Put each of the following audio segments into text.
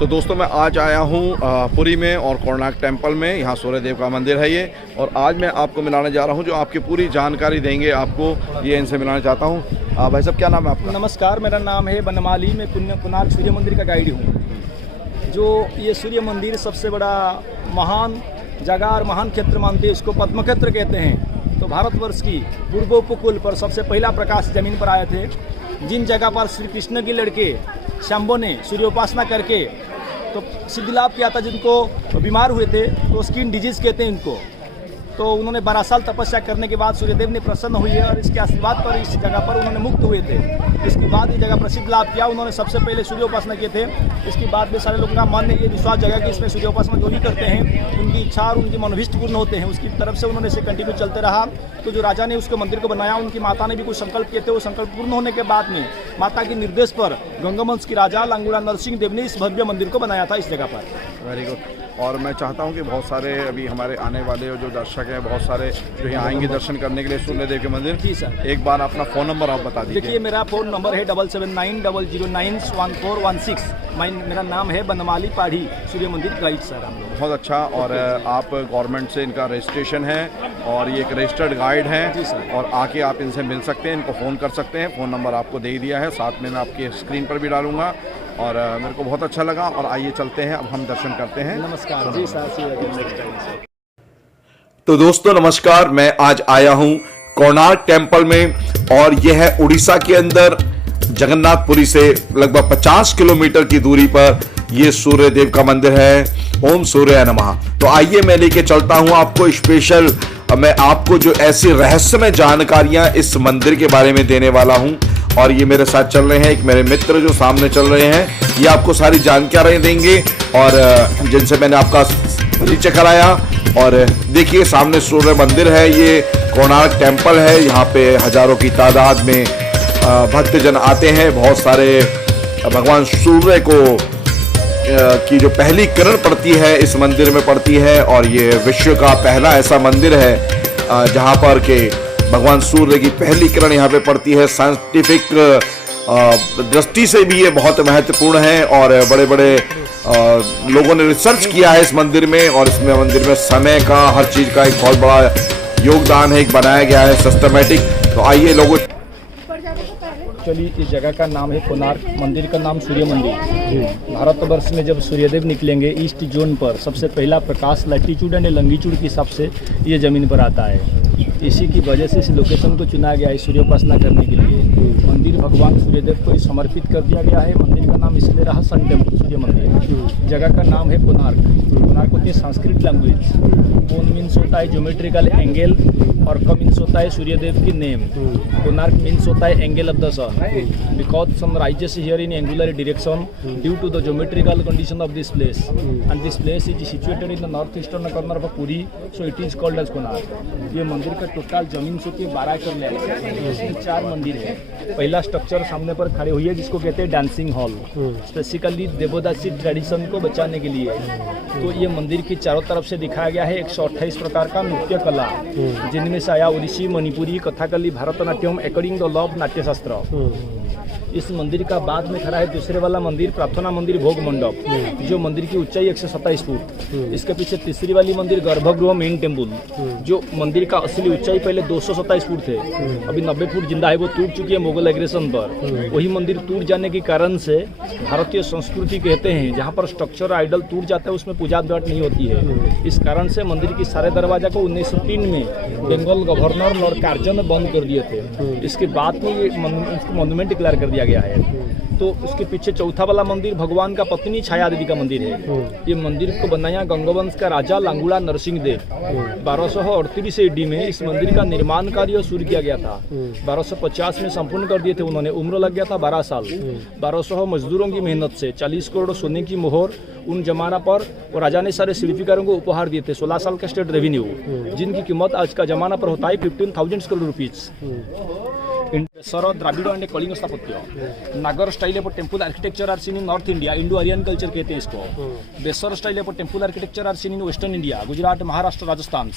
तो दोस्तों मैं आज आया हूँ पुरी में और कोणार्क टेम्पल में। यहाँ सूर्यदेव का मंदिर है ये, और आज मैं आपको मिलाने जा रहा हूँ जो आपकी पूरी जानकारी देंगे आपको, ये इनसे मिलाना चाहता हूँ। भाई साहब क्या नाम है आपका? नमस्कार, मेरा नाम है बनमाली। मैं कोणार्क सूर्य मंदिर का गाइड हूँ। जो ये सूर्य मंदिर सबसे बड़ा महान जगह और महान क्षेत्र मानते हैं, उसको पद्म क्षेत्र कहते हैं। तो भारतवर्ष की पूर्व उपकूल पर सबसे पहला प्रकाश जमीन पर आए थे। जिन जगह पर श्री कृष्ण के लड़के शंभो ने सूर्योपासना करके तो सिद्धि लाभ किया था, जिनको बीमार हुए थे तो स्किन डिजीज़ कहते हैं इनको। तो उन्होंने 12 साल तपस्या करने के बाद सूर्यदेव ने प्रसन्न हुई है और इसके आशीर्वाद पर इस जगह पर उन्होंने मुक्त हुए थे। इसके बाद ये जगह प्रसिद्ध लाभ किया। उन्होंने सबसे पहले सूर्योपासना किए थे। इसके बाद में सारे लोगों का मन ये विश्वास जगह कि इसमें सूर्योपासना जो भी करते हैं उनकी इच्छा और उनकी मनोभिष्ट पूर्ण होते हैं। उसकी तरफ से उन्होंने इसे कंटिन्यू चलते रहा। तो जो राजा ने उसको मंदिर को बनाया, उनकी माता ने भी कुछ संकल्प किए थे। वो संकल्प पूर्ण होने के बाद में माता के निर्देश पर गंगवंश की राजा लांगुड़ा नरसिंह देव ने इस भव्य मंदिर को बनाया था इस जगह पर। Very good. और मैं चाहता हूं कि बहुत सारे अभी हमारे आने वाले जो दर्शक हैं, बहुत सारे जो यहाँ आएंगे दर्शन करने के लिए सूर्यदेव के मंदिर। जी सर। एक बार अपना फ़ोन नंबर आप बता दीजिए। देखिए, मेरा फ़ोन नंबर है 7790091416। मेरा नाम है बनमाली पाढ़ी सूर्य मंदिर गाइड सर। हम लोग बहुत अच्छा। और आप गवर्नमेंट से इनका रजिस्ट्रेशन है और ये एक रजिस्टर्ड गाइड है। जी सर। और आके आप इनसे मिल सकते हैं, इनको फ़ोन कर सकते हैं। फ़ोन नंबर आपको दे दिया है, साथ में मैं आपके स्क्रीन पर भी डालूंगा। और मेरे को बहुत अच्छा लगा। और आइए चलते हैं, अब हम दर्शन करते हैं। नमस्कार जी सर। तो दोस्तों नमस्कार, मैं आज आया हूं कोणार्क टेम्पल में, और यह है उड़ीसा के अंदर जगन्नाथपुरी से लगभग 50 किलोमीटर की दूरी पर यह सूर्यदेव का मंदिर है। ओम सूर्याय नमः। तो आइए मैं लेके चलता हूं आपको स्पेशल, मैं आपको जो ऐसी रहस्यमय जानकारियां इस मंदिर के बारे में देने वाला हूं। और ये मेरे साथ चल रहे हैं एक मेरे मित्र जो सामने चल रहे हैं, ये आपको सारी जानकारियां देंगे और जिनसे मैंने आपका परिचय कराया। और देखिए सामने सूर्य मंदिर है, ये कोणार्क टेम्पल है। यहाँ पे हजारों की तादाद में भक्तजन आते हैं। बहुत सारे भगवान सूर्य को की जो पहली किरण पड़ती है इस मंदिर में पड़ती है। और ये विश्व का पहला ऐसा मंदिर है जहाँ पर के भगवान सूर्य की पहली किरण यहाँ पे पड़ती है। साइंटिफिक दृष्टि से भी ये बहुत महत्वपूर्ण है और बड़े बड़े लोगों ने रिसर्च किया है इस मंदिर में। और इसमें मंदिर में समय का, हर चीज़ का एक बहुत बड़ा योगदान है, एक बनाया गया है सिस्टमेटिक। तो आइए लोगों, चलिए, इस जगह का नाम है कोणार्क, मंदिर का नाम सूर्य मंदिर। भारतवर्ष में जब सूर्यदेव निकलेंगे ईस्ट जोन पर सबसे पहला प्रकाश लैटिट्यूड एंड लॉन्गिट्यूड के हिसाब से ये ज़मीन पर आता है। इसी की वजह से इस लोकेशन को चुना गया है सूर्योपासना करने के लिए। मंदिर भगवान सूर्यदेव को समर्पित कर दिया गया है। मंदिर का नाम इसलिए रहा सन टेम्पल सूर्य मंदिर। जगह का नाम है कोणार्क। कोणार्क होती है संस्कृत लैंग्वेज। कोन मीन्स होता है ज्योमेट्रिकल एंगल और क मीन्स होता है सूर्यदेव की नेम। कोणार्क मीन्स होता है angle of the sun, because sun rises here in angular direction due to the geometrical condition of this place, and this place is situated in the north eastern corner of Puri, so it is called as Konark. ये मंदिर का total जमीन से 12 एकड़ में इसमें 4 मंदिर है। पहला स्ट्रक्चर सामने पर खड़े हुई है जिसको कहते हैं डांसिंग हॉल, स्पेसिकली देवदासी ट्रेडिशन को बचाने के लिए। तो ये मंदिर की चारों तरफ से दिखाया गया है 128 प्रकार का नृत्य कला, जिनमें से आया Odissi, Manipuri, Kathakali, Bharatanatyam according the law of Natyashastra. इस मंदिर का बाद में खड़ा है दूसरे वाला मंदिर, प्रार्थना मंदिर भोग मंडप, जो मंदिर की ऊंचाई 127 फुट। इसके पीछे तीसरी वाली मंदिर गर्भगृह मेन टेम्पल, जो मंदिर का असली ऊंचाई पहले 227 फुट थे, अभी 90 फुट जिंदा है। वो टूट चुकी है मुगल एग्रेशन पर। वही मंदिर टूट जाने के कारण से भारतीय संस्कृति कहते हैं जहाँ पर स्ट्रक्चर आइडल टूट जाता है उसमें पूजा पाठ नहीं होती है। इस कारण से मंदिर की सारे दरवाजा को 1903 में बंगाल गवर्नर लॉर्ड कार्जन ने बंद कर दिए थे। इसके बाद में ये मॉन्यूमेंट डिक्लेयर कर दिया गया है। तो उसके पीछे चौथा वाला मंदिर भगवान का पत्नी छाया देवी का मंदिर है। ये मंदिर को बनाया गंगवंश का राजा लांगुड़ा नरसिंह देव। 1238 AD में इस मंदिर का निर्माण कार्य शुरू किया गया था। 1250 में संपूर्ण कर दिए थे उन्होंने। उम्र लग गया था 12 साल। 1200 मजदूरों की मेहनत से 40 करोड़ सोने की मोहर उन जमाना पर वो राजा ने सारे शिल्पकारों को उपहार दिए थे। 16 साल का स्टेट रेवेन्यू, जिनकी कीमत आज का जमाना पर होता है 15,000 crore rupees. Soro, Dravido and Kalinga स्थापत्य। नागर स्टाइल पर temple architecture are seen in north India, Indo Aryan culture कहते हैं इसको। बेसर स्टाइल पर temple architecture are seen in western India, Gujarat, Maharashtra, Rajasthan.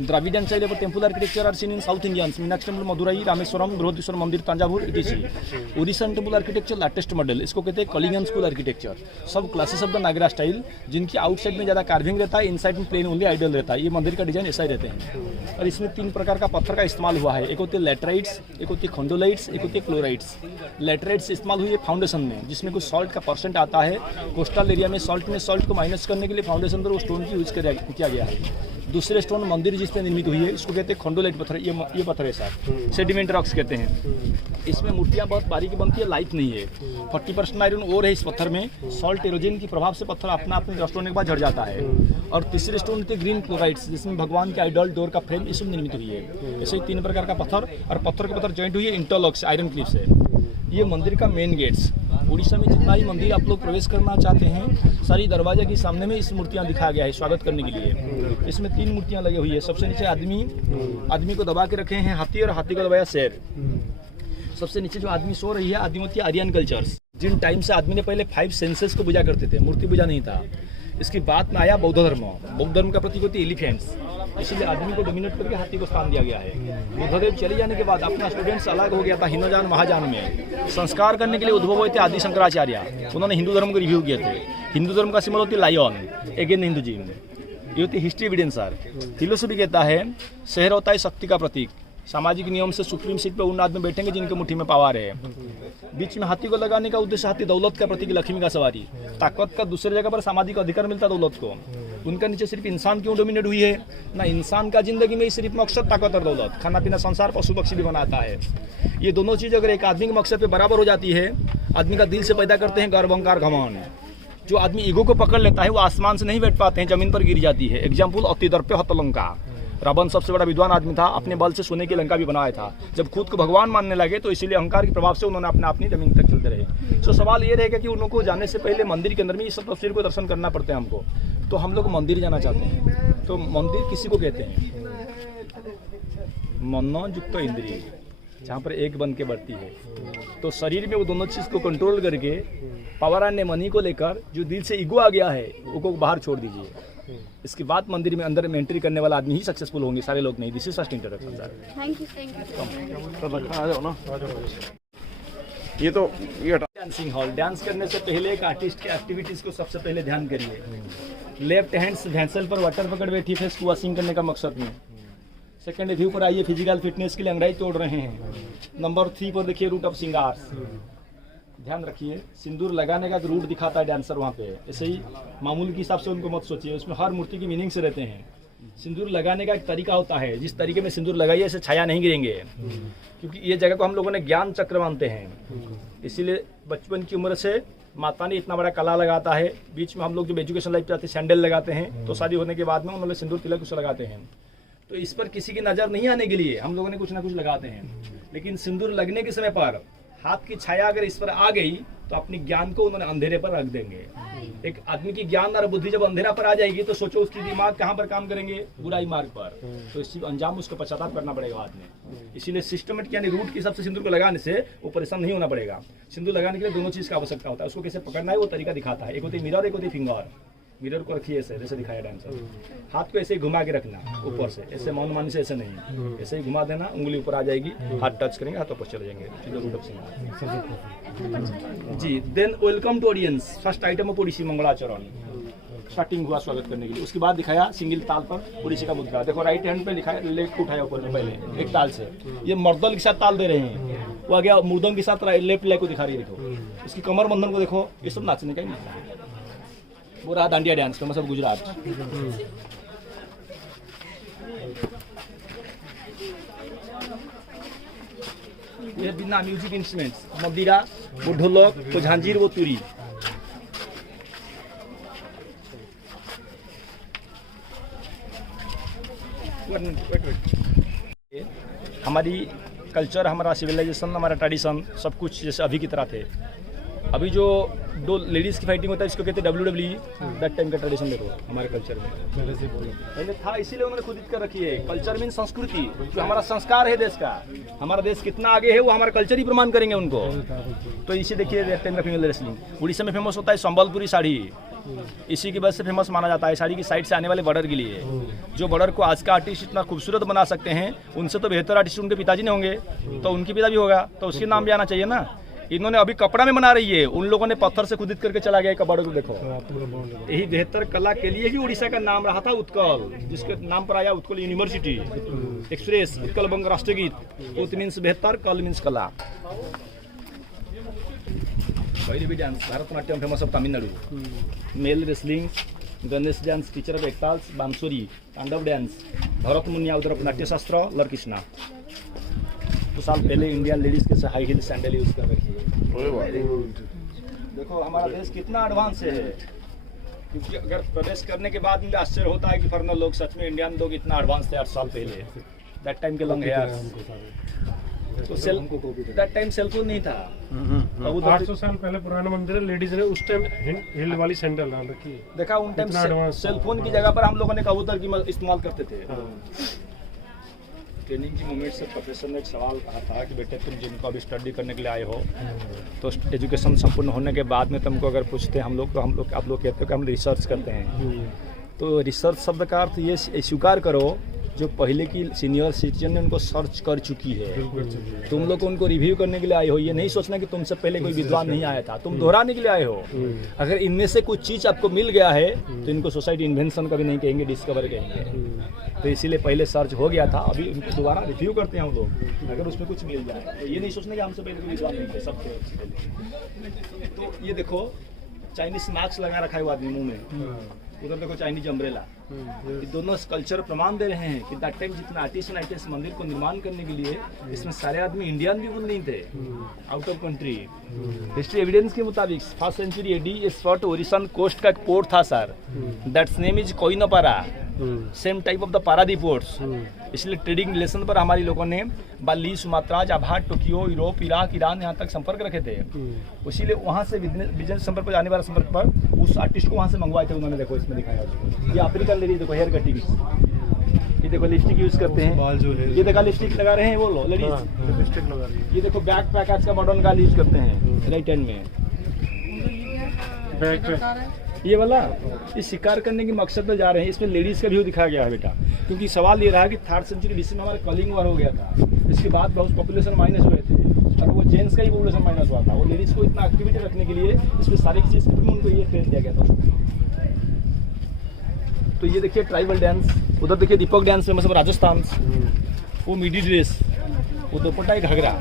Dravidian style पर temple architecture are seen in south Indian, Meenakshi temple Madurai, Rameswaram, Brihadeeswara मंदिर, Thanjavur, ETC. Odishan temple architecture latest model, इसको कहते हैं Kalingan school architecture. सब classes of the Nagara style, जिनकी outside में ज़्यादा carving रहता है, इनसाइड में प्लेन ओनली आइडल रहता है। ये मंदिर का डिजाइन ऐसा ही रहते हैं। और इसमें 3 प्रकार का पत्थर का इस्तेमाल हुआ है। एक होते हैं लेटराइट्स, एक होती है खंडोलाइट्स, एक होती है क्लोराइट्स। लेटराइट्स इस्तेमाल हुई है फाउंडेशन में, जिसमें कुछ सॉल्ट का परसेंट आता है। कोस्टल एरिया में सॉल्ट को माइनस करने के लिए फाउंडेशन पर वो स्टोन की यूज किया गया है। दूसरे स्टोन मंदिर जिसमें निर्मित हुई है, इसको कहते हैं खंडोलाइट पत्थर। ये पत्थर है सर, सेडिमेंट रॉक्स कहते हैं। इसमें मूर्तियाँ बहुत बारीकी बनती है, लाइट नहीं है। 40% आयरन ओर है इस पत्थर में। सॉल्ट एरोजन के प्रभाव से पत्थर अपना अपने रस्ट होने के बाद झड़ जाता है। और तीसरे स्टोन थे ग्रीन क्लोराइट्स, जिसमें भगवान के आइडल डोर का फ्रेम इसमें निर्मित हुई है। ऐसे ही 3 प्रकार का पत्थर, और पत्थर के पत्थर जॉइंट हुई है इंटरलॉक से, आयरन क्लिप से। ये मंदिर का मेन गेट्स। उड़ीसा में जितना ही मंदिर आप लोग प्रवेश करना चाहते हैं, सारी दरवाजे के सामने में इस मूर्तियाँ दिखाया गया है स्वागत करने के लिए। इसमें 3 मूर्तियाँ लगी हुई है। सबसे नीचे आदमी को दबा के रखे हैं हाथी, और हाथी को दबाया शेर। सबसे नीचे जो आदमी सो रही है, आदमी होती है आर्यन कल्चर्स। जिन टाइम से आदमी ने पहले 5 सेंसेस को पूजा करते थे, मूर्ति पूजा नहीं था। इसकी बात में आया बौद्ध धर्म। बौद्ध धर्म का प्रतीक होती है एलिफेंट्स, इसलिए आदमी को डोमिनेट करके हाथी को स्थान दिया गया है। बुद्धदेव चले जाने के बाद अपना स्टूडेंट्स अलग हो गया था हिंदुजान महाजान में। संस्कार करने के लिए उद्भव हुए थे आदि शंकराचार्य। उन्होंने हिंदू धर्म को रिव्यू किए थे। हिंदू धर्म का सिंबल होती है लायन, अगेन हिंदूजिम। ये होती है हिस्ट्री एविडेंस सर। फिलोसफी कहता है शहर होता है शक्ति का प्रतीक। सामाजिक नियम से सुप्रीम सीट पर उन आदमी बैठेंगे जिनके मुट्ठी में पावर है। बीच में हाथी को लगाने का उद्देश्य, हाथी दौलत का प्रतीक, लक्ष्मी का सवारी। ताकत का दूसरे जगह पर सामाजिक अधिकार मिलता है दौलत को। उनका नीचे सिर्फ इंसान क्यों डोमिनेट हुई है ना, इंसान का जिंदगी में सिर्फ मकसद ताकत और दौलत, खाना पीना, संसार, पशु पक्षी भी बनाता है। ये दोनों चीज़ अगर एक आदमी के मकसद पे बराबर हो जाती है, आदमी का दिल से पैदा करते हैं गर्व, अहंकार, घमंड। जो आदमी ईगो को पकड़ लेता है, वो आसमान से नहीं बैठ पाते हैं, जमीन पर गिर जाती है। एग्जाम्पल अतिदर्प हतलंका। रावण सबसे बड़ा विद्वान आदमी था, अपने बल से सोने की लंका भी बनाया था। जब खुद को भगवान मानने लगे तो इसीलिए अहंकार के प्रभाव से उन्होंने अपनी जमीन तक चलते रहे। तो सवाल ये रहेगा कि उनको जाने से पहले मंदिर के अंदर में इस सब तस्वीर को दर्शन करना पड़ता है हमको। तो हम लोग मंदिर जाना चाहते हैं। तो मंदिर किसी को कहते हैं? मनोयुक्त इंद्रिय, जहाँ पर एक बन के बढ़ती है। तो शरीर में वो दोनों चीज़ को कंट्रोल करके पावर एंड मनी को लेकर जो दिल से ईगो आ गया है, वो बाहर छोड़ दीजिए। इसके बाद मंदिर में अंदर में एंट्री करने वाला आदमी ही सक्सेसफुल होंगे, सारे लोग नहीं। This is first introduction sir. Thank you. ये तो डांसिंग हॉल। डांस करने से पहले एक आर्टिस्ट की एक्टिविटीज को सबसे पहले ध्यान करिए। लेफ्ट हैंड्स भैंसल पर वाटर पकड़ बैठी, फेस वॉशिंग करने का मकसद में। सेकंड व्यू पर आइए, फिजिकल फिटनेस के लिए अंगड़ाई तोड़ रहे हैं। नंबर 3 पर देखिए रूट ऑफ सिंगार्स। ध्यान रखिए, सिंदूर लगाने का रूट दिखाता है डांसर वहाँ पे। ऐसे ही मामूल के हिसाब से उनको मत सोचिए, उसमें हर मूर्ति की मीनिंग से रहते हैं। सिंदूर लगाने का एक तरीका होता है, जिस तरीके में सिंदूर लगाइए ऐसे छाया नहीं गिरेंगे, क्योंकि ये जगह को हम लोगों ने ज्ञान चक्र मानते हैं। इसीलिए बचपन की उम्र से माता ने इतना बड़ा कला लगाता है। बीच में हम लोग जब एजुकेशन लाइफ जाते हैं सैंडल लगाते हैं, तो शादी होने के बाद में उन्होंने सिंदूर तिलक उसे लगाते हैं। तो इस पर किसी की नज़र नहीं आने के लिए हम लोगों ने कुछ ना कुछ लगाते हैं। लेकिन सिंदूर लगने के समय पर हाथ की छाया अगर इस पर आ गई तो अपनी ज्ञान को उन्होंने अंधेरे पर रख देंगे। एक आदमी की ज्ञान और बुद्धि जब अंधेरा पर आ जाएगी तो सोचो उसकी दिमाग कहाँ पर काम करेंगे, बुराई मार्ग पर। तो इस अंजाम उसको पश्चाताप करना पड़ेगा बाद में। इसीलिए सिस्टमेटिक यानी रूट के हिसाब से सिंदूर को लगाने से वो परेशान नहीं होना पड़ेगा। सिंदूर लगाने के लिए दोनों चीज़ का आवश्यकता होता है। उसको कैसे पकड़ना है वो तरीका दिखाता है। एक होती है मिरर, एक होती है फिंगर। मिरर को रखिए ऐसे, जैसे दिखाया डांसर। हाथ को ऐसे ही घुमा के रखना ऊपर से, ऐसे मौन मानी से ऐसे नहीं, ऐसे ही घुमा देना, उंगली ऊपर आ जाएगी, हाथ टच करेंगे, हाथ ऊपर चले जाएंगे। रूट ऑफ सिंगार जी। Then welcome to audience, first item of Odissi Mangalacharan. Starting हुआ स्वागत करने के लिए। उसके बाद दिखाया सिंगल ताल पर ओडिसी का मुद्रा। देखो राइट हैंड पे लिखा है, लेफ्ट उठाया ऊपर में पहले एक ताल से। ये मर्दल के साथ ताल दे रहे हैं, वो आ गया मुर्दंग के साथ लेफ्ट लेग को दिखा रही है। देखो इसकी कमर बंधन को देखो, ये सब नाचने का ही है। वो रहा dandiya dance, famous of Gujarat. ये बिना म्यूजिक इंस्ट्रूमेंट्स, मदिरा, वो ढोलक, वो झांझीर, वो तुरी। हमारी कल्चर, हमारा सिविलाइजेशन, हमारा ट्रेडिशन सब कुछ जैसे अभी की तरह थे। अभी जो दो लेडीज की फाइटिंग होता है इसको कहते हैं WWE, दैट टाइम का ट्रेडिशन देखो हमारे कल्चर में पहले था, इसीलिए उन्होंने खुद कर रखी है। कल्चर मीन संस्कृति, जो हमारा संस्कार है देश का, हमारा देश कितना आगे है वो हमारा कल्चर ही प्रमाण करेंगे उनको। तो इसे देखिए दैट टाइम का फीमेल रेसलिंग। उड़ीसा में फेमस होता है संबलपुरी साड़ी, इसी की वजह से फेमस माना जाता है साड़ी की साइड से आने वाले बॉर्डर के लिए। जो बॉर्डर को आज का आर्टिस्ट इतना खूबसूरत बना सकते हैं, उनसे तो बेहतर आर्टिस्ट उनके पिताजी ने होंगे, तो उनकी पिता भी होगा, तो उसके नाम भी आना चाहिए ना। इन्होंने अभी कपड़ा में बना रही है, उन लोगों ने पत्थर से खुदित करके चला गया कबाड़ों को। देखो यही बेहतर कला के लिए ही उड़ीसा का नाम रहा था उत्कल, जिसके नाम पर आया उत्कल यूनिवर्सिटी, एक्सप्रेस, उत्कल बंग राष्ट्रगीत। उत मीन्स बेहतर, कल मीन्स कला। Bhairavi dance, Bharatanatyam famous of Tamil Nadu. Male wrestling, Ganesh dance, teacher of एकताल्स, बांसुरी, तांडव डांस, भरत मुनिया उधर नाट्यशास्त्र, लड़किष्णा। कुछ साल पहले इंडियन लेडीज के हाई हील सैंडल यूज कर रखी है। देखो हमारा देश कितना एडवांस है, क्योंकि अगर प्रवेश करने के बाद मुझे आश्चर्य होता है कि फॉरेनर लोग सच में इंडियन लोग इतना एडवांस थे 8 साल पहले। दैट टाइम के लॉन्ग हेयर, तो दैट टाइम सेलफोन नहीं था। 800 साल पहले पुराना मंदिर है, लेडीज ने उस टाइम हिल वाली सैंडल डाल रखी है। देखा उन टाइम सेलफोन की जगह पर हम लोगों ने कबूतर की इस्तेमाल करते थे। ट्रेनिंग की मोमेंट से प्रोफेसर ने एक सवाल कहा था कि बेटे तुम जिनको अभी स्टडी करने के लिए आए हो, तो एजुकेशन संपूर्ण होने के बाद में तुमको अगर पूछते हैं हम लोग, तो हम लोग आप लोग कहते हो कि हम रिसर्च करते हैं। तो रिसर्च शब्द का अर्थ ये स्वीकार करो जो पहले की सीनियर सिटीजन ने उनको सर्च कर चुकी है। तुम लोग उनको रिव्यू करने के लिए आए हो, ये नहीं सोचना कि तुमसे पहले कोई विद्वान नहीं आया था, तुम दोहराने के लिए आए हो। अगर इनमें से कुछ चीज़ आपको मिल गया है तो इनको सोसाइटी इन्वेंशन कभी नहीं कहेंगे, डिस्कवर कहेंगे। तो इसीलिए पहले सर्च हो गया था, अभी इनको दोबारा रिव्यू करते हैं हम लोग, अगर उसमें कुछ मिल जाए तो ये नहीं सोचना कि हमसे पहले कोई विद्वान नहीं थे, सब थे। तो ये देखो चाइनीज मास्क लगा रखा है वो आदमी मुंह में, उधर देखो चाइनीज अम्ब्रेला। ये दोनों कल्चर प्रमाण दे रहे हैं कि दैट टाइम जितना आर्टिस्ट मंदिर को निर्माण करने के लिए, इसमें सारे आदमी इंडियन भी नहीं थे, out of country. History evidence के मुताबिक 1st सेंचुरी एडी इस फॉर्ट ओरिसन कोस्ट का एक पोर्ट था सर, दैट्स नेम इज कोइनपारा, same type of the Paradip ports. इसलिए ट्रेडिंग रिलेशन पर हमारे लोगों ने Bali, Sumatra, Java, Tokyo, Europe, Iraq, Iran यहाँ तक संपर्क रखे थे। इसीलिए वहाँ से बिजनेस संपर्क पर जाने वाला संपर्क पर उस आर्टिस्ट को वहाँ से मंगवाए थे उन्होंने। देखो इसमें दिखाया ये अफ्रीकन लेडीज, देखो हेयर कटिंग, ये देखो लिपस्टिक यूज करते हैं, बाल जो है ये देखा लिपस्टिक लगा रहे हैं वो लो लेडीज, लिपस्टिक लगा रही है। ये देखो बैक पैक आज का मॉडर्न का यूज करते हैं राइट हैंड में, ये वाला ये शिकार करने के मकसद में जा रहे हैं। इसमें लेडीज का व्यू दिखाया गया है बेटा, क्योंकि सवाल ये रहा कि 3rd सेंचुरी बीसी में हमारा कलिंग वार हो गया था, इसके बाद बहुत पॉपुलेशन माइनस हुए थे और वो जेंट्स का ही पॉपुलेशन माइनस हुआ था। वो लेडीज को इतना एक्टिविटी रखने के लिए इसमें सारी चीज़ उनको ये ट्रेन दिया गया था। तो ये देखिए ट्राइबल डांस, उधर देखिए दीपक डांस फेमस है राजस्थान, वो मिडी ड्रेस, वो दुपट्टा एक घघरा।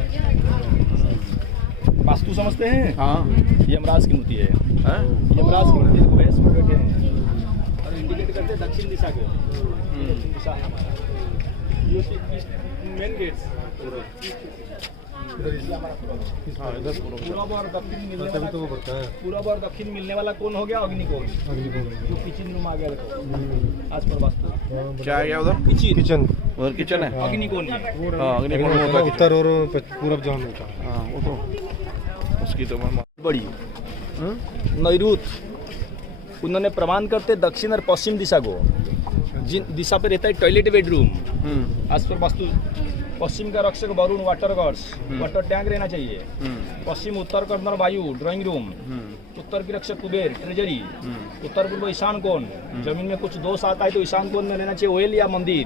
वास्तु समझते हैं? हाँ, ये यमराज की मूर्ति है, यमराज की मूर्ति को भैंस पर बैठे हैं और इंडिकेट करते हैं दक्षिण दिशा को। दक्षिण दिशा है हमारा, ये मेन गेट्स पूरब और दक्षिण मिलने वाला, पूरब और दक्षिण मिलने वाला कौन हो गया? अग्निकोण, जो किचन रूम आ गया। देखो आज पर वास्तु क्या आ गया उधर? किचन, उधर किचन है, अग्निकोण है। अग्निकोण होता है उत्तर और पूरब जहाँ होता है। हाँ वो तो उसकी तो बड़ी नैऋत उन्होंने प्रमाण करते दक्षिण और पश्चिम दिशा को, जिन दिशा पे रहता है टॉयलेट बेडरूम। आज पर वास्तु पश्चिम का रक्षक Varuna, water gods, water tank रहना चाहिए। पश्चिम उत्तर कर्नर वायु, ड्राइंग रूम। उत्तर की रक्षक कुबेर, ट्रेजरी। उत्तर पूर्व ईशान कोण, जमीन में कुछ दोष आता है तो ईशान कोण में रहना चाहिए ओयल या मंदिर।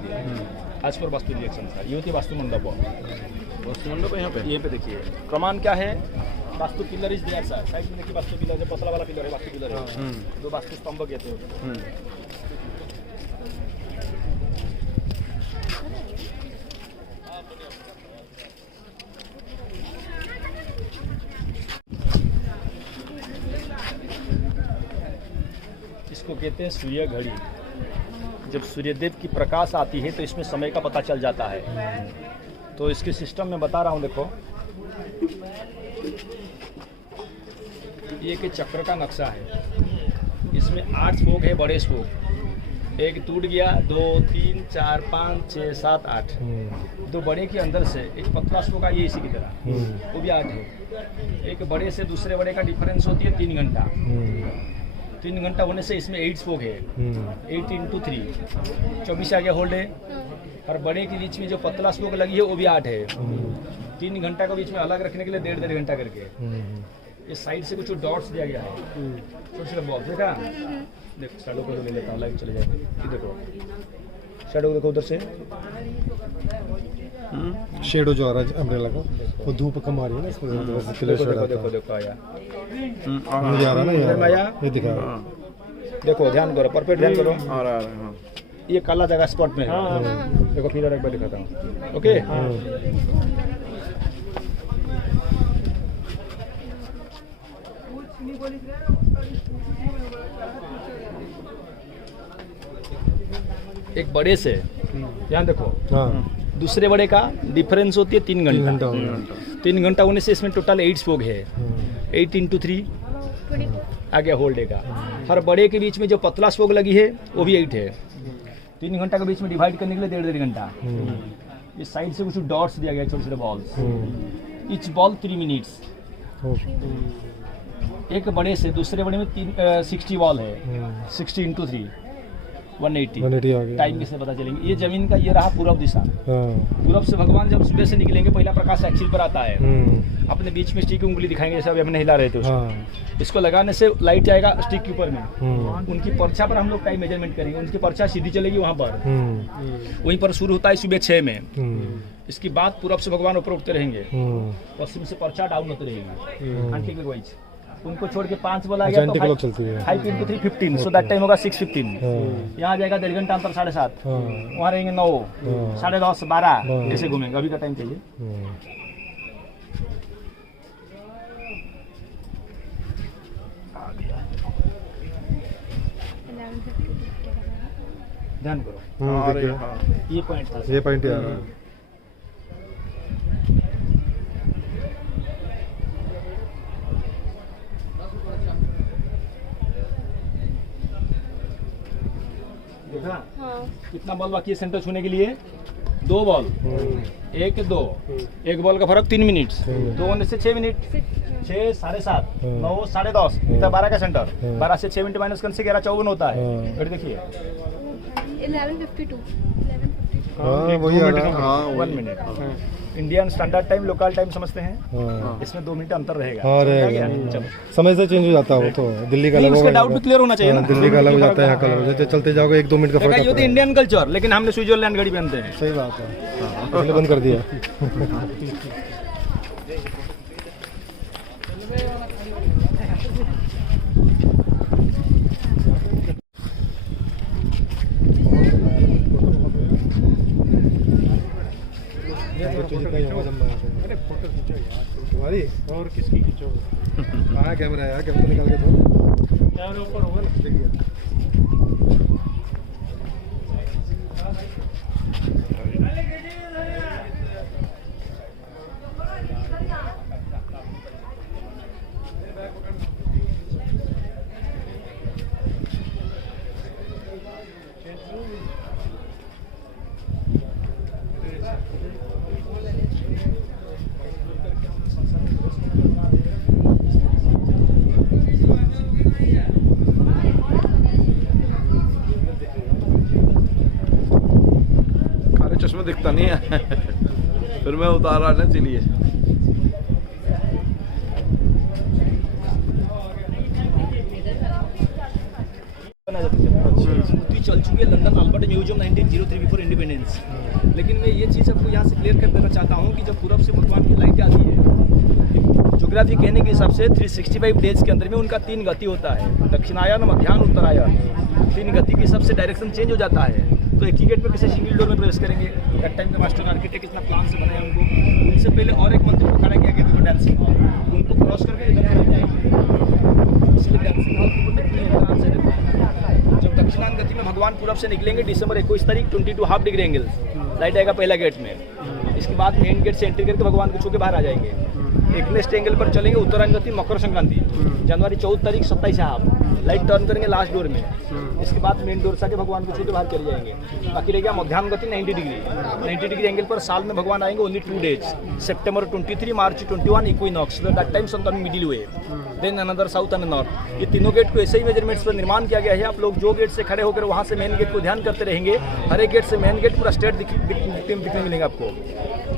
आज पर वास्तु रिएक्शन था, ये होती वास्तु मंडप। वास्तु मंडप यहाँ पे देखिए प्रमाण क्या है। Vastu pillar is there sir, side में देखिए वास्तु पिलर, जो पसला वाला पिलर है वास्तु पिलर है, जो वास्तु स्तंभ कहते हैं। इसको कहते हैं सूर्य घड़ी। जब सूर्यदेव की प्रकाश आती है तो इसमें समय का पता चल जाता है। तो इसके सिस्टम में बता रहा हूँ, देखो ये के चक्र का नक्शा है, इसमें 8 स्पोक है, बड़े स्पोक। एक टूट गया, 2 3 4 5 6 7 8, 2 बड़े के अंदर से एक पतला स्पोक आई है इसी की तरह, वो भी 8 है। एक बड़े से दूसरे बड़े का डिफरेंस होती है 3 घंटा। 3 घंटा होने से इसमें 8 स्पोक है, 8 इंटू 3, 24 आगे होल्ड है। और बड़े के बीच में जो पतला स्पोक लगी है वो भी 8 है। 3 घंटा के बीच में अलग रखने के लिए 1.5 घंटा करके। ये साइड से कुछ डॉट्स दिया गया है, छोटे छोटे बॉक्स देखा। देखो शैडो को ले लेता हूँ, लाइव चले जाएगा। ये देखो शैडो देखो उधर से, शेडो जो आ रहा है अम्ब्रेला का, वो धूप कम आ रही है ना इसमें, वैसे क्लियर शेड आता देखो है। देखो आया, मुझे आ रहा है ना आया? ये दिखा रहा है। देखो ध्यान करो, परफेक्ट ध्यान करो। आ रहा है हाँ। ये काला जगह स्पॉट में है। देखो फिर और एक बार दिखाता हूँ। ओके एक बड़े से ध्यान देखो, हाँ दूसरे बड़े का डिफरेंस होती है 3 3 घंटा। घंटा हो गया। 3 घंटा होने से इसमें टोटल 8 स्पोक है, 8 इंटू 3 आगे होल्ड है का। हर बड़े के बीच में जो पतला स्पोक लगी है वो भी 8 है। 3 घंटा के बीच में डिवाइड करने के लिए 1.5 घंटा। ये साइड से कुछ डॉट्स दिया गया, छोटे छोटे बॉल्स, ईच बॉल 3 मिनट्स। एक बड़े से दूसरे बड़े में 60 बॉल है, 60 इंटू 3 180 आ गया। टाइम किससे पता चलेंगे। ये जमीन का ये रहा पूरब दिशा। हाँ। पूरब से भगवान जब सुबह से निकलेंगे पहला प्रकाश एक्सिल पर आता है। अपने बीच में स्टिक की उंगली दिखाएंगे, जैसे अभी हमने हिला रहे थे उसको। हाँ। इसको लगाने से लाइट जाएगा स्टिक के ऊपर में। उनकी पर्चा पर हम लोग टाइम मेजरमेंट करेंगे, उनकी पर्चा सीधी चलेगी वहाँ पर। वहीं पर शुरू होता है सुबह 6 में। इसके बाद पूरब से भगवान ऊपर उठते रहेंगे, पश्चिम से पर्चा डाउन होते रहेगी आंटी के वाइज। उनको छोड़ के 5 बोला गया तो 5 इंटू 3 15, सो दैट टाइम होगा 6:15। यहाँ जाएगा 1.5 घंटा अंतर 7:30, वहाँ रहेंगे 9, 10:30, 12 ऐसे घूमेंगे। अभी का टाइम चाहिए। ध्यान करो, ये पॉइंट था। ये पॉइंट आ रहा है। देखा कितना बॉल बाकी है सेंटर छूने के लिए? 2 बॉल, 1 2, एक बॉल का फर्क 3 मिनट, 2 होने से 6 मिनट, 6 7:30, 9 10:30, इतना 12 का सेंटर। 12 से 6 मिनट माइनस करने से 11 54 होता है। घड़ी देखिए 11:52 हाँ वही आ रहा है। हाँ 1 minute. Indian standard time local time समझते हैं, इसमें 2 मिनट अंतर रहेगा। हाँ समझ आ रहेगा। गया? चलो समय से चेंज हो जाता है वो तो। दिल्ली का अलग उसका होगा, डाउट भी क्लियर होना चाहिए ना। दिल्ली का अलग हो जाता है, यहाँ का अलग हो जाता है। चलते जाओगे 1-2 मिनट का देखा, फर्क ये होती है इंडियन कल्चर, लेकिन हमने स्विट्जरलैंड घड़ी पहनते हैं। सही बात है, इसलिए बंद कर दिया। तुम्हारी और किसकी खींचोगे? कहाँ कैमरा है? कैमरा निकाल के दो। यार ऊपर होगा ना। काले चश्मे दिखता नहीं है। फिर मैं उतार रहा ना, चलिए। मूर्ति चल चुकी है London Albert museum 1903 before independence. लेकिन मैं ये चीज़ आपको यहाँ से क्लियर कर देना चाहता हूँ कि जब पूरब से भगवान की लाइट आती है, ज्योग्राफी कहने के हिसाब से 365 डेज के अंदर में उनका 3 गति होता है, दक्षिणायन, मध्याह्न, उत्तरायण। 3 गति के हिसाब से डायरेक्शन चेंज हो जाता है। तो एक ही गेट पर किसी सिंगल डोर में प्रवेश करेंगे। दैट टाइम के मास्टर आर्किटेक्ट इतना प्लान से बनाया उनको। उनसे पहले और एक मंदिर को खड़ा किया गया, देखो डांसिंग हॉल, उनको क्रॉस करके इधर चले जाएंगे। इसलिए डांसिंग हॉल के ऊपर से जब दक्षिणायन गति में भगवान पूरब से निकलेंगे दिसंबर 21 तारीख 22 डिग्री एंगल लाइट आएगा पहला गेट में। इसके बाद मेन गेट से एंट्री करके भगवान को छू के बाहर आ जाएंगे। एक नेक्स्ट एंगल पर चलेंगे उत्तरायण गति मकर संक्रांति, जनवरी 14 तारीख 27 आप लाइट टर्न करेंगे लास्ट डोर में। इसके बाद मेन डोर से आके भगवान को छूते बाहर चले जाएंगे। बाकी रह गया मध्याह्न गति 90 डिग्री एंगल पर साल में भगवान आएंगे only 2 days, September 23, March 21 equinox, that time sometime middle way, then another south and north. ये तीनों गेट को ऐसे ही मेजरमेंट्स पर निर्माण किया गया है। आप लोग जो गेट से खड़े होकर वहाँ से मेन गेट को ध्यान करते रहेंगे, हर एक गेट से मेन गेट पूरा स्ट्रेट दिखने मिलेगा आपको।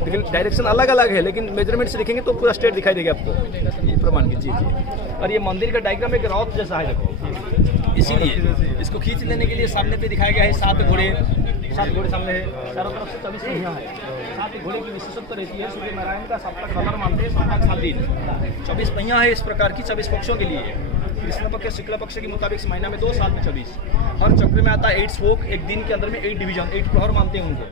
लेकिन डायरेक्शन अलग अलग है, लेकिन मेजरमेंट से देखेंगे तो पूरा स्ट्रेट दिखाई देगा आपको। ये प्रमाण की जी। और ये मंदिर का डायग्राम एक रॉथ जैसा है, देखो। इसीलिए इसको खींच लेने के लिए सामने पे दिखाया गया है 7 घोड़े सामने है, चारों तरफ से 24 पहिया है। 7 घोड़े की विशेषत्व रहती है, सूर्य नारायण का 7 कलर मानते हैं, 7 दिन 24 पहिया है। इस प्रकार की 24 पक्षों के लिए कृष्ण पक्ष शुक्ल पक्ष के मुताबिक इस महीना में 2 साल में 24। हर चक्र में आता है 8 स्पोक, एक दिन के अंदर में 8 डिवीजन, 8 प्रहर मानते हैं उनको।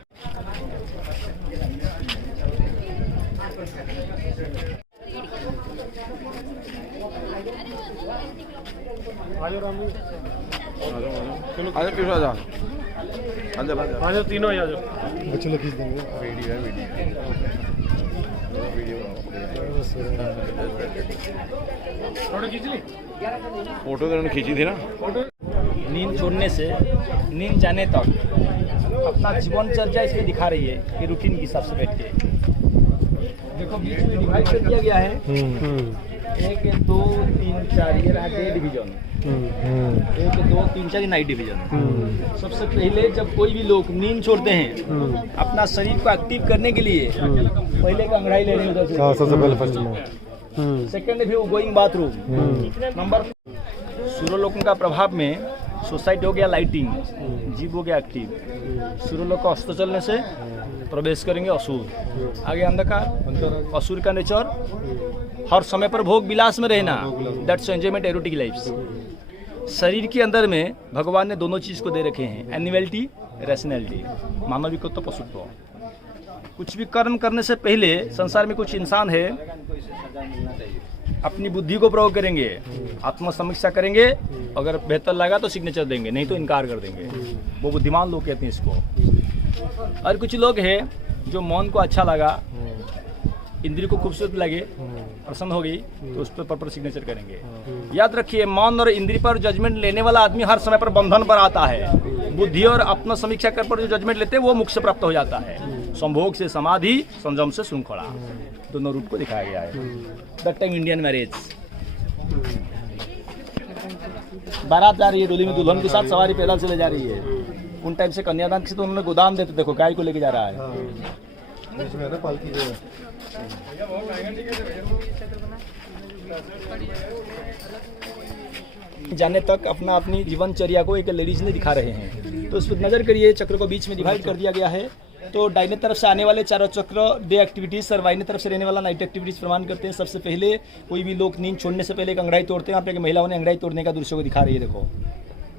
आजा पीछे आजा, आजा आ जाओ तीनों आ जाओ। बच्चों लोग खींच देंगे। फोटो खींच ली, फोटो तो उन्होंने खींची थी ना। नींद छोड़ने से नींद जाने तक अपना जीवनचर्या इसमें दिखा रही है कि रूटीन के हिसाब से बैठ के देखो। बीच में डिवाइड कर दिया गया है, 1 2 3 4, ये रहा डे डिवीजन। 1 2 3 4 night division. सबसे पहले जब कोई भी लोग नींद छोड़ते हैं अपना शरीर को एक्टिव करने के लिए पहले का अंगड़ाई ले रहे हैं उधर से। हाँ, सबसे पहले फर्स्ट में। Second view going bathroom. Number सूर्यलोक का प्रभाव में सोसाइटी हो गया लाइटिंग, जीव हो गया एक्टिव। सूर्यलोक का अस्त चलने से प्रवेश करेंगे असुर, आगे अंधकार। असुर का नेचर हर समय पर भोग विलास में रहना, दैट्स एंजॉयमेंट एरोटिक लाइफ। शरीर के अंदर में भगवान ने दोनों चीज को दे रखे हैं, एनिमलिटी, रैशनैलिटी, मानविकत्व, पशुत्व। कुछ भी कर्म करने से पहले संसार में कुछ इंसान है अपनी बुद्धि को प्रयोग करेंगे, आत्मसमीक्षा करेंगे, अगर बेहतर लगा तो सिग्नेचर देंगे, नहीं तो इनकार कर देंगे। वो बुद्धिमान लोग कहते हैं इसको। और कुछ लोग हैं जो मन को अच्छा लगा, इंद्रिय को खूबसूरत लगे, प्रसन्न हो गई तो उस पर प्रॉपर सिग्नेचर करेंगे। याद रखिए, मन और इंद्रिय पर जजमेंट लेने वाला आदमी हर समय पर बंधन पर आता है। बुद्धि और आत्मसमीक्षा कर पर जो जजमेंट लेते हैं वो मोक्ष प्राप्त हो जाता है। संभोग से समाधि, संयम से श्रृंखला, दोनों रूप को दिखाया गया है। दैट टाइम इंडियन मैरिज, बारात जा रही है डोली में, दुल्हन के साथ सवारी पैदल से ले जा रही है। उन टाइम से कन्यादान से तो उन्होंने गोदाम देते, देखो गाय को लेके जा रहा है। बीच में है ना पालकी जो है। जाने तक अपनी जीवनचर्या को एक लेडीज ने दिखा रहे हैं। तो उस पर नजर करिए, चक्र को बीच में डिवाइड कर दिया गया है। तो दाहिने तरफ से आने वाले चारों चक्र डे एक्टिविटीज और बाईने तरफ से रहने वाला नाइट एक्टिविटीज प्रमाण करते हैं। सबसे पहले कोई भी लोग नींद छोड़ने से पहले एक अंगड़ाई तोड़ते हैं। यहाँ पे महिलाओं ने अंगड़ाई तोड़ने का दृश्य को दिखा रही है, देखो।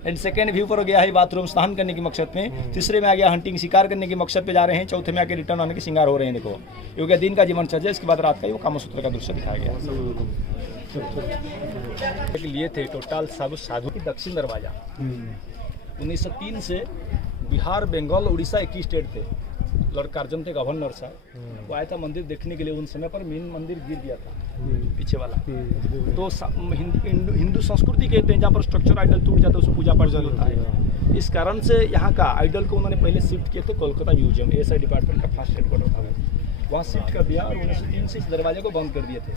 एंड सेकेंड व्यू पर हो गया है बाथरूम, स्नान करने की मकसद में। तीसरे में आ गया हंटिंग, शिकार करने की मकसद पे जा रहे हैं। चौथे में आके रिटर्न आने के श्रृंगार हो रहे हैं, देखो। ये हो गया दिन का जीवनचर्या। इसके बाद रात का वो कामसूत्र का दृश्य दिखाया गया। लिए थे टोटल सब साधु की दक्षिण दरवाजा। 1903 से बिहार, बंगाल, उड़ीसा 21 स्टेट थे। लॉर्ड कार्जन थे गवर्नर साहब, वो आया था मंदिर देखने के लिए। उन समय पर मेन मंदिर गिर गया था पीछे वाला। तो हिंदू संस्कृति कहते हैं जहाँ पर स्ट्रक्चर आइडल टूट जाता है उसको पूजा पाठ होता है। इस कारण से यहाँ का आइडल को उन्होंने पहले शिफ्ट किए थे कोलकाता म्यूजियम, एएसआई डिपार्टमेंट का फर्स्ट हेडक्वार्टर था, वहाँ शिफ्ट कर दिया। और 1903 से इस दरवाजे को बंद कर दिए थे।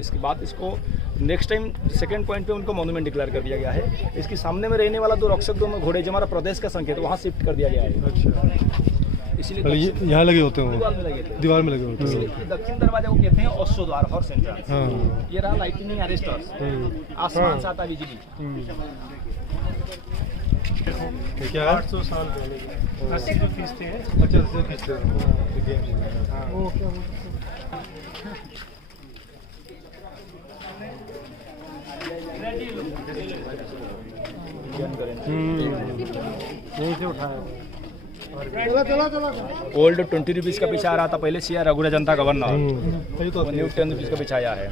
इसके बाद इसको नेक्स्ट टाइम सेकंड पॉइंट पे उनको मॉन्यूमेंट डिक्लेयर कर दिया गया है। इसके सामने में रहने वाला 2 रक्षक, दोनों घोड़े जो हमारा प्रदेश का संकेत, वहाँ शिफ्ट कर दिया गया है। इसलिए यहाँ लगे होते हैं, दीवार में लगे थे। दीवार में लगे होते हैं। इसलिए दक्षिण दरवाजा को कहते हैं अश्व द्वार, हॉर्स एंट्रेंस। ये रहा लाइटनिंग अरेस्टर्स, आसमान से आता बिजली। क्या 800 साल पहले 80 जो खींचते हैं। अच्छा, से खींचते हैं। यहीं से उठाया। ओल्ड 20 रुपीज़ का पीछा आ रहा था पहले, सिया रघुरा जनता गवर्नर, न्यू 10 रुपीज़ का पीछा आया है।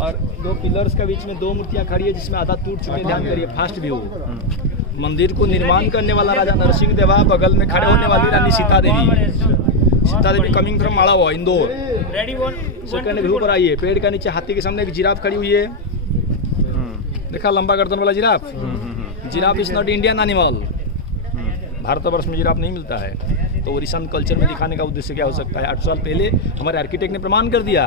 और 2 पिलर्स के बीच में 2 मूर्तियां खड़ी है जिसमें आधा टूट चुके हैं। ध्यान करिए, फास्ट व्यू। मंदिर को निर्माण करने वाला राजा नरसिंह देवा, बगल में खड़े होने वाली रानी सीता देवी। सीता देवी कमिंग फ्रॉम माड़ावा, इंदौर। सेकंड व्यू पर आइए। पेड़ का नीचे हाथी के सामने एक जिराफ खड़ी हुई है। देखा लंबा गर्दन वाला giraffe. Giraffe is not Indian animal. Bharatvarsh में जिराफ नहीं मिलता है। तो ओडिशा कल्चर में दिखाने का उद्देश्य क्या हो सकता है? 8 साल पहले हमारे आर्किटेक्ट ने प्रमाण कर दिया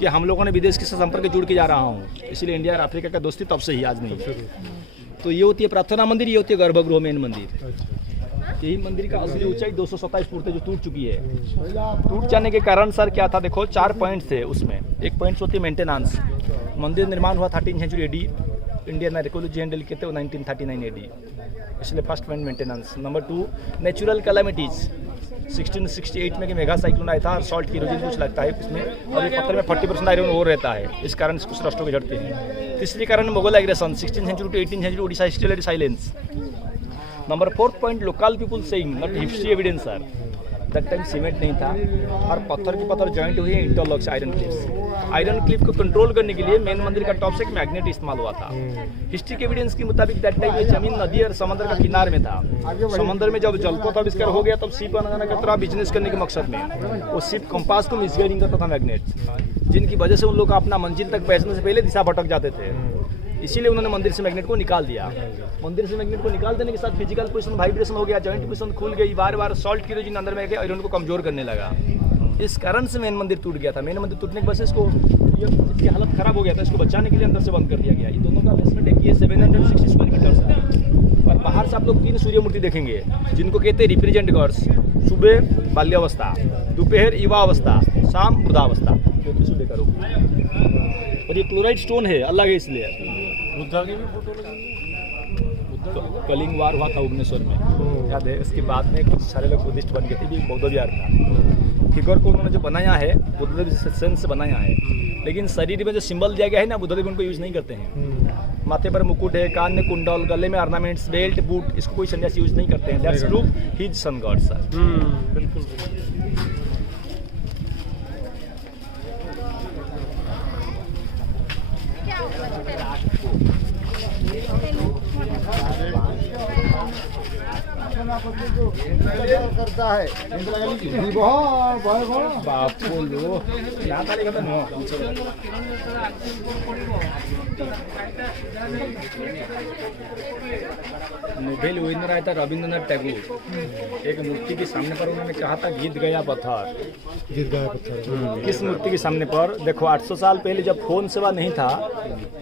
कि हम लोगों ने विदेश के साथ संपर्क जुड़ के जा रहा हूँ, इसलिए इंडिया और अफ्रीका का दोस्ती तब से ही, आज नहीं। तो ये होती है प्रार्थना मंदिर, ये होती है गर्भगृह मेन मंदिर। यही मंदिर का असली ऊंचाई 227 फुट है, जो टूट चुकी है। टूट जाने के कारण सर क्या था? देखो 4 पॉइंट थे उसमें। एक पॉइंट होती है मेंटेनेंस। मंदिर निर्माण हुआ 13वीं century AD. Indian archaeology handle किए थे 1939 एडी, इसलिए first point maintenance. Number 2 natural calamities. 1668 में कि मेगा साइक्लोन आया था और सॉल्ट की इरोजन कुछ लगता है इसमें, और ये पत्थर में 40% आयरन और रहता है, इस कारण कुछ राष्ट्रों के झड़ते हैं। तीसरी कारण Mughal aggression 16th century to 18th century Odisha still at silence. Number 4th point local people saying not history evidence sir. That time cement नहीं था और पत्थर की पत्थर जॉइंट हुई है interlocks iron clips. Iron clip को कंट्रोल करने के लिए मेन मंदिर का टॉप से एक मैग्नेट इस्तेमाल हुआ था। हिस्ट्री के एविडेंस के मुताबिक दैट टाइम ये जमीन नदी और समंदर का किनार में था। समंदर में जब जलपथ आविष्कार हो गया तब शिप बनाना का तरह बिजनेस करने के मकसद में वो शिप कंपास को मिसगाइडिंग करता था मैग्नेट, जिनकी वजह से उन लोग अपना मंजिल तक पहुंचने से पहले दिशा भटक जाते थे। इसीलिए उन्होंने मंदिर से मैग्नेट को निकाल दिया। मंदिर से मैग्नेट को निकाल देने के साथ फिजिकल पोजीशन वाइब्रेशन हो गया, जॉइंट पोजीशन खुल गई, बार बार सॉल्ट की इरोजन अंदर में गया, आयरन को कमजोर करने लगा। इस कारण से मेन मंदिर टूट गया था। मेन मंदिर टूटने के बाद इसको इसकी हालत खराब हो गया था, इसको बचाने के लिए अंदर से बंद कर दिया गया। ये दोनों का बेसमेंट है कि 760 स्क्वायर मीटर है। और बाहर से आप लोग 3 सूर्य मूर्ति देखेंगे, जिनको कहते हैं रिप्रेजेंट गॉड्स। सुबह बाल्यावस्था, दोपहर युवावस्था, शाम वृद्धावस्था। सुबह करो। और ये क्लोराइड स्टोन है, अलग है इसलिए। बुद्धा की भी फोटो लगी। कलिंग वार हुआ था भुवनेश्वर में, याद है? उसके बाद में कुछ सारे लोग बुद्धिस्ट बन गए थे, भी बौद्ध विहार था। फिगर को उन्होंने जो बनाया है बुद्धदेव सेंस से बनाया है, लेकिन शरीर में जो सिंबल दिया गया है ना, बुद्धदेव उनको यूज नहीं करते हैं। माथे पर मुकुट है, कान में कुंडल, गले में ऑर्नामेंट्स, बेल्ट, बूट, इसको कोई सन्यासी यूज नहीं करते हैं। That's proof he is sun god sir. बिल्कुल। करता है बाप बोलो क्या तारीख खत्म हो। नोबेल विनर आया था रविंद्रनाथ टैगोर। एक मूर्ति के सामने पर उन्होंने कहा था गीत गया पत्थर। गिर गया पत्थर। किस मूर्ति के सामने पर? देखो 800 साल पहले जब फोन सेवा नहीं था,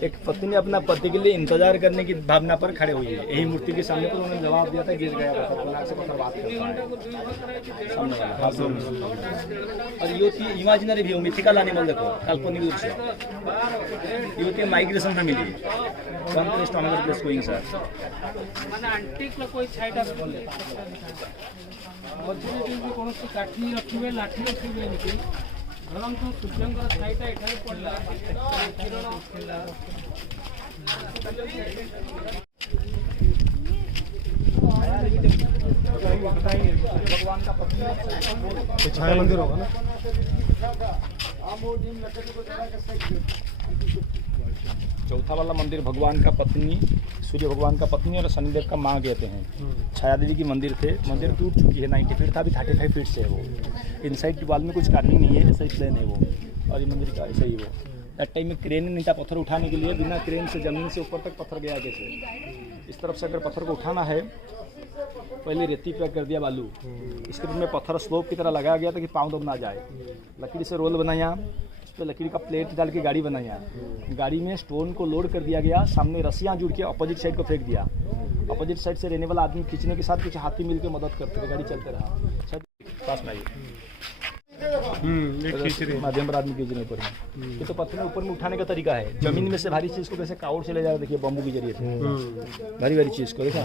एक पत्नी अपना पति के लिए इंतजार करने की भावना पर खड़े हुई है। यही मूर्ति के सामने पर उन्होंने जवाब दिया था गिर गया पत्थर, से पत्थर बात करता है सामने वाला। और ये होती है इमेजिनरी व्यू, मिथिकल एनिमल। देखो काल्पनिक रूप से ये होती है migration family, one place to another place going sir. মানে ଆଣ୍ଟିକ୍ ଲୋକ ଏଇ ଛାଇଟା କଲେ ମଝିରେ ଯେମିତି କୌଣସି କାଠି ରଖିବେ ଲାଠି ରଖିବେ ଏମିତି ଧରନ୍ତୁ ସୂର୍ଯ୍ୟଙ୍କର ଛାଇଟା ଏଠାରେ ପଡ଼ିଲା କିରଣ भगवान का पत्नी छाया मंदिर होगा ना। चौथा वाला मंदिर भगवान का पत्नी, सूर्य भगवान का पत्नी और शनिदेव का माँ कहते हैं। छाया देवी की मंदिर थे। मंदिर टूट चुकी है, 90 फीट था, अभी 35 फीट से है वो। इनसाइड की वाल में कुछ कार्विंग नहीं है, ऐसा ही प्लेन है वो। और ये मंदिर का ऐसा ही वो। दैट टाइम में क्रेन नहीं था पत्थर उठाने के लिए, बिना क्रेन से जमीन से ऊपर तक पत्थर गया कैसे? इस तरफ से अगर पत्थर को उठाना है, पहले रेती पैक कर दिया बालू, इसके बाद में पत्थर स्लोप की तरह लगाया गया ताकि पाँव दब ना जाए। लकड़ी से रोल बनाया, उस पर लकड़ी का प्लेट डाल के गाड़ी बनाया। गाड़ी में स्टोन को लोड कर दिया गया, सामने रस्सियाँ जुड़ के अपोजिट साइड को फेंक दिया। अपोजिट साइड से रहने वाला आदमी खींचने के साथ कुछ हाथी मिलकर मदद करते थे, गाड़ी चलते रहा। पास में आइए, माध्यम पर आदमी खींचने ऊपर में। ये तो पत्थर ऊपर में उठाने का तरीका है। जमीन में से भारी चीज को कैसे कावड़ से ले जाओ, देखिए बम्बू के जरिए से भारी भारी चीज को देखा।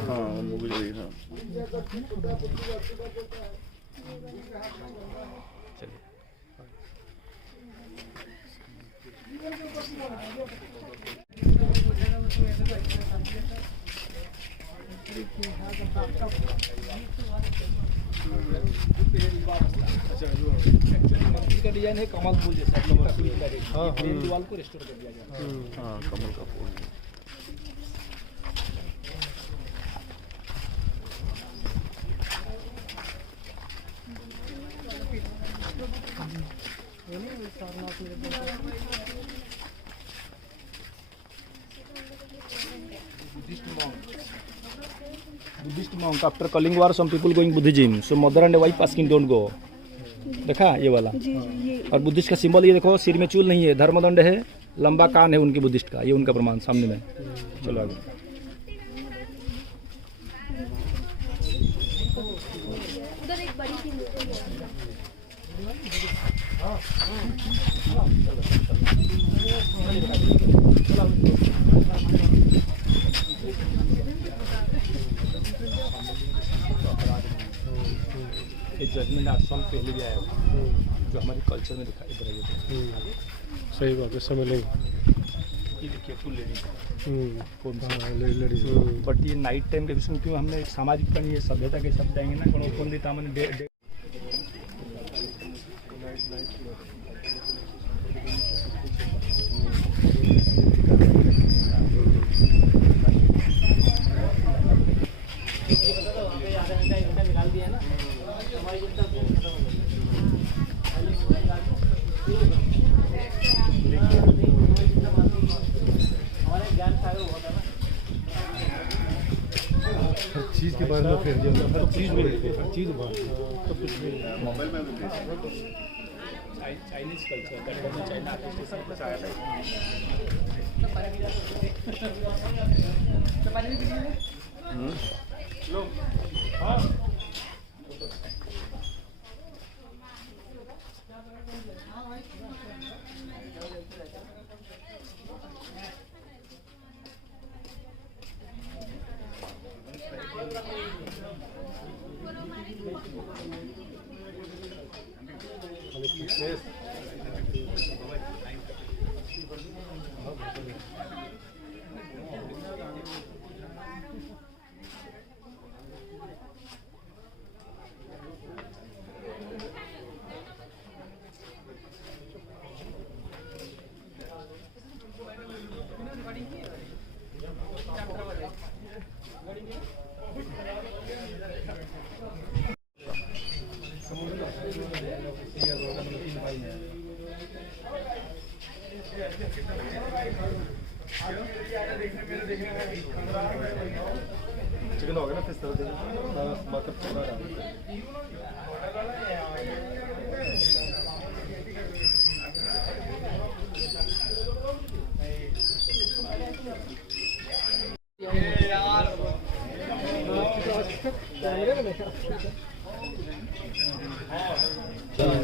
मंदिर का डिजाइन है कमल फूल जैसा, दीवार को रेस्टोर कर दिया गया। हाँ, कमल का फूल। Buddhist monk. After Kaling War, some people going Buddhism. So mother and wife asking don't go. देखा ये वाला। और बुद्धिस्ट का सिंबल ये देखो, सिर में चूल नहीं है, धर्मदंड है, लंबा कान है उनके बुद्धिस्ट का, ये उनका प्रमाण सामने में। चलो आगे। उधर एक बड़ी सी एक जजमेंट 8 साल पहले भी आया हुआ, जो हमारे कल्चर में दिखाई पड़ रही है। सही बात है, समझ लेंगे। ये देखिए फुल लेडीज, लेडीज बट ये नाइट टाइम के विषय में क्यों हमने सामाजिक पर ये सभ्यता के शब्द आएंगे ना, कौन देता मैंने हर चीज़ के बारे में फिर हर चीज़ में हर चीज़ मोबाइल में चाइनीज कल्चर चाइना चिकन हो गया ना, फिर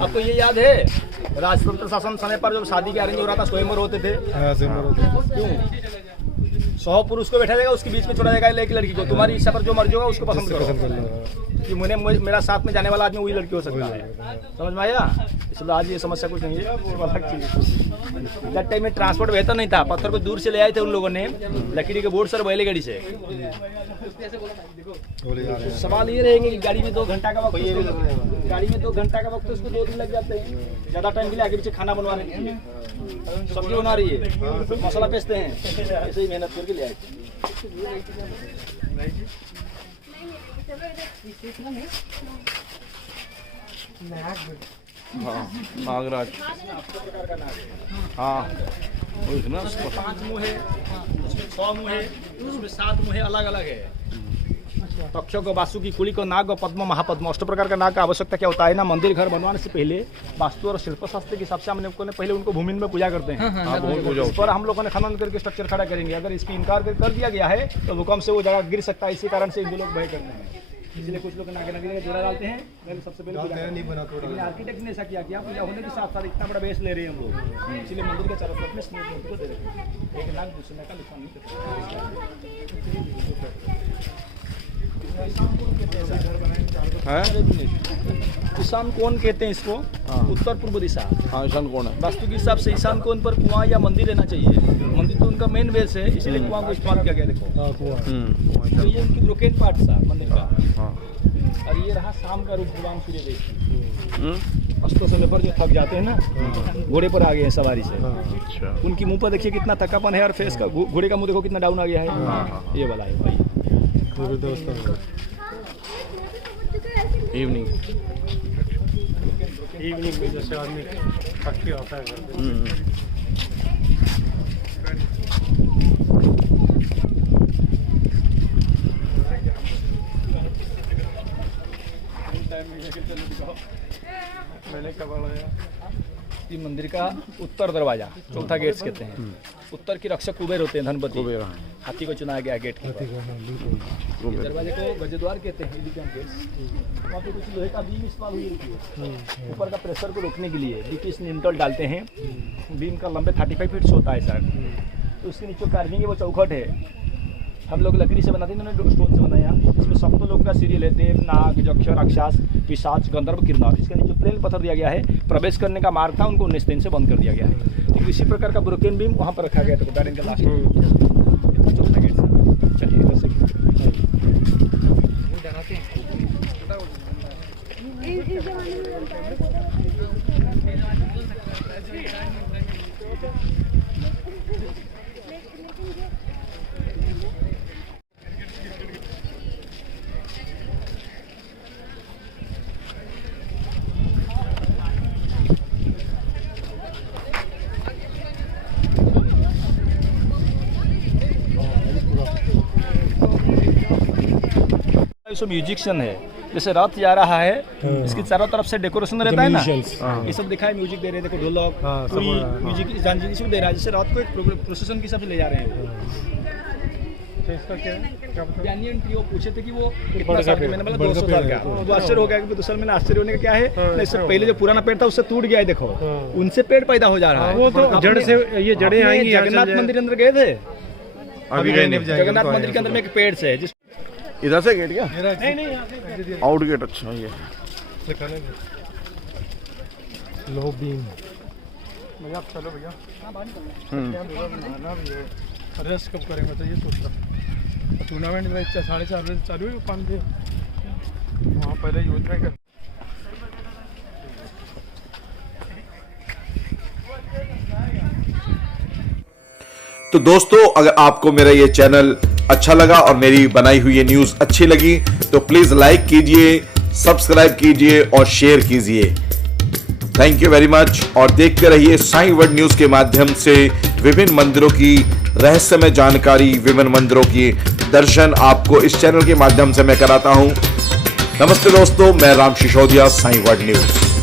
आपको ये याद है राजतंत्र शासन समय पर जब शादी के अरेंज हो रहा था, स्वयंवर होते थे, क्यों 100 पुरुष को बैठा जाएगा, उसके बीच में छोड़ा जाएगा एक लड़की को, तुम्हारी इच्छा पर जो मर्जी होगा उसको पसंद करो, कि मेरा साथ में जाने वाला आदमी वही लड़की हो सकता है। समझ में आया? इसलिए आज ये समस्या कुछ नहीं है, अलग चीज। दैट टाइम में ट्रांसपोर्ट बेहतर नहीं था, पत्थर को दूर से ले आए थे उन लोगों ने लकड़ी के बोर्ड से, बैलगाड़ी से। सवाल ये रहेंगे कि गाड़ी में 2 घंटा का वक्त, गाड़ी में 2 घंटा का वक्त, उसको 2 दिन लग जाते हैं, ज्यादा टाइम के लिए आगे पीछे खाना बनवा रहे हैं, सब्जी बना रही है, मसाला पीसते हैं, ऐसे ही मेहनत करके ले आए। हाँ नागराज, हाँ वही ना, 5 मुँह है, उसमें 6 मुँह है, उसमें 7 मुँह है, अलग अलग है। तक्षक, वासुकी, कुलिक, नाग, पद्म, महापद्म, 8 प्रकार का नाग का आवश्यकता क्या होता है ना, मंदिर घर बनवाने से पहले वास्तु और शिल्प शास्त्र के हिसाब से हम लोगों ने पहले उनको भूमि में पूजा करते हैं। इस पर हम लोगों ने खनन करके स्ट्रक्चर खड़ा करेंगे, अगर इसकी इनकार कर दिया गया है तो भूकंप से वो जगह गिर सकता है, इसी कारण से हिंदू लोग भय करते हैं। इसलिए कुछ लोग नागे नागे जोड़ा डालते हैं, सबसे पहले लेकिन आर्किटेक्ट ने ऐसा किया कि पूजा होने के साथ साथ इतना बड़ा बेस ले रहे हैं हम लोग, इसलिए मंदिर के चारों तरफ में स्नेक मूर्ति को दे रहे हैं, एक नाग दूसरे नाग का नुकसान नहीं करते। ईशान कोण कहते हैं इसको, उत्तर पूर्व दिशा। हाँ ईशान कोण है, वास्तु के हिसाब से ईशान कोण पर कुआं या मंदिर रहना चाहिए, मंदिर तो उनका मेन बेस है, इसीलिए कुआं को इस्तेमाल किया गया। देखो तो ये उनकी ब्रोकेन पार्ट था मंदिर का, और ये रहा शाम का रूप भगवान सूर्यदेव। अस्त समय पर जो थक जाते हैं ना, घोड़े पर आ गए हैं सवारी से, अच्छा उनकी मुंह पर देखिए कितना थकापन है, और फेस का, घोड़े का मुंह देखो कितना डाउन आ गया है, ये वाला है भाई। इवनिंग इवनिंग में जैसे आदमी थक के आता है घर पे। मैंने कब आया ये मंदिर का उत्तर दरवाजा चौथा गेट्स कहते हैं। उत्तर की रक्षक कुबेर होते हैं, धनपति। हाथी को चुनाया गया गेट के ऊपर। इस दरवाजे को गजद्वार कहते हैं, एलिगेंट गेट्स। वहाँ पे कुछ लोहे का बीम इस्तेमाल हुई होती है ऊपर का प्रेशर को रोकने के लिए। देखिए इसमें लिंटल डालते हैं, बीम का लंबे 35 फीट होता है सर। तो उसके नीचे कार्विंग है, वो चौखट है। हम लोग लकड़ी से बनाते हैं, इन्होंने स्टोन से बनाया। इसमें सप्त लोग का सीरियल है, देव, नाग, यक्ष, राक्षस, पिशाच, गंधर्व, किन्नर। इसके नीचे प्लेन पत्थर दिया गया है। प्रवेश करने का मार्ग था, उनको 19 दिन से बंद कर दिया गया है। तो इसी प्रकार का ब्रोकन बीम वहाँ पर रखा गया था बैरन के लास्ट में। चौथा गेट सर। चलिए इधर से इस जमाने में बनता है। इसमें म्यूजिशियन है, जैसे रथ जा रहा है, इसकी चारों तरफ से डेकोरेशन रहता है ना, ये सब दिखा है। म्यूजिक दे रहे हैं, देखो ढोलक, पूरी म्यूजिक जानजी इसको दे रहा है। जैसे रात को एक प्रोसेशन की सब ले जा रहे हैं। तो इसका क्या है, क्या पता? डैनियल ट्रियो पूछे थे कि वो कितना साल का, मैंने बोला 200 साल का। तो आश्चर्य हो गया कि 2 साल में आश्चर्य होने का क्या है, इससे पहले जो पुराना पेड़ था उससे टूट गया है। देखो उनसे पेड़ पैदा हो जा रहा है। वो तो जड़ से ये जड़ें आएंगी। जगन्नाथ मंदिर अंदर गए थे, अभी गए नहीं। जगन्नाथ मंदिर के अंदर में एक पेड़ से जिस इधर से गेट क्या? नहीं नहीं यहाँ से आउट गेट। अच्छा ये लो बीम भैया आप चलो भैया। रेस्ट कब करेंगे तो ये सोच रहा। टूर्नामेंट में 4:30 बजे चालू है, 5 बजे वहाँ पहले यूथ में तो दोस्तों, अगर आपको मेरा ये चैनल अच्छा लगा और मेरी बनाई हुई ये न्यूज अच्छी लगी तो प्लीज लाइक कीजिए, सब्सक्राइब कीजिए और शेयर कीजिए। Thank you very much. और देखते रहिए साईं वर्ल्ड न्यूज के माध्यम से विभिन्न मंदिरों की रहस्यमय जानकारी, विभिन्न मंदिरों की दर्शन आपको इस चैनल के माध्यम से मैं कराता हूं। नमस्ते दोस्तों, मैं राम सिसोदिया, साईं वर्ल्ड न्यूज।